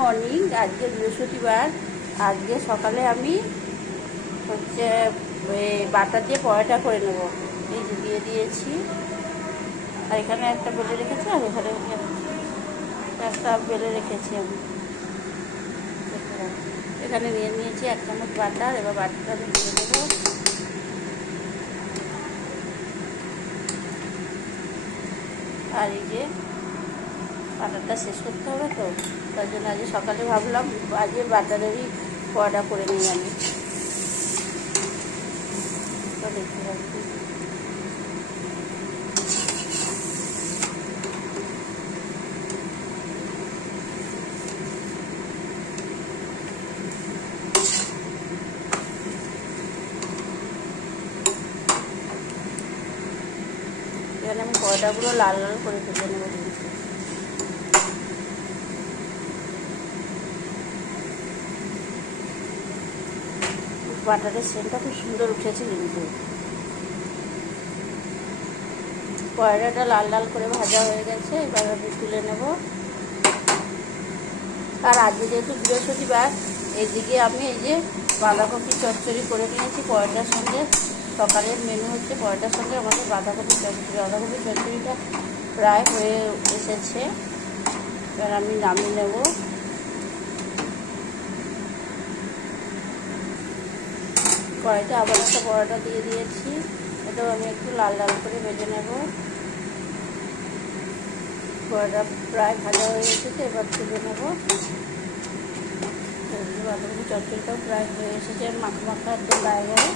Morning. আজকে বৃহস্পতিবার। আজকে সকালে আমি হচ্ছে বাটা দিয়ে পরোটা করে নেব। এই যে দিয়ে দিয়েছি, আর এখানে একটা বেলে রেখেছি, আর এখানে একটা বেলে রেখেছি আমি। এখানে নিয়ে নিয়েছি 1 চামচ বাটার। এবার বাটারটা আমি দিয়ে দেবো। আর এই যে বাটারটা শেষ করতে হবে, তো তার জন্য আজকে সকালে ভাবলাম আজকে বাটারেরই পরোটা করে নিই আমি। তো দেখতে পাচ্ছি এখানে আমি পরোটাগুলো লাল লাল করে ভেজে নেবো। বাটারের সেন্টটা খুব সুন্দর উঠেছে, কিন্তু পরোটাটা লাল লাল করে ভাজা হয়ে গেছে। এবার আমি তুলে নেব। আর আজকে যেহেতু বৃহস্পতিবার, এদিকে আমি এই যে বাঁধাকপি চচ্চড়ি করে নিয়েছি পরোটার সঙ্গে। সকালের মেনু হচ্ছে পরোটার সঙ্গে আমাদের বাঁধাকপি চচ্চড়ি। বাঁধাকপি চচ্চড়িটা প্রায় হয়ে এসেছে, এবার আমি নামিয়ে নেব। কড়াইতে আবার একটা পরোটা দিয়ে দিয়েছি, এটাও আমি একটু লাল লাল করে ভেজে নেব। পরোটা প্রায় ভাজা হয়ে এসেছে, এবার তুলে নেব। বাঁধাকপি চচ্চড়িটাও প্রায় হয়ে এসেছে, মাখা মাখা একদম গায়ে গায়ে।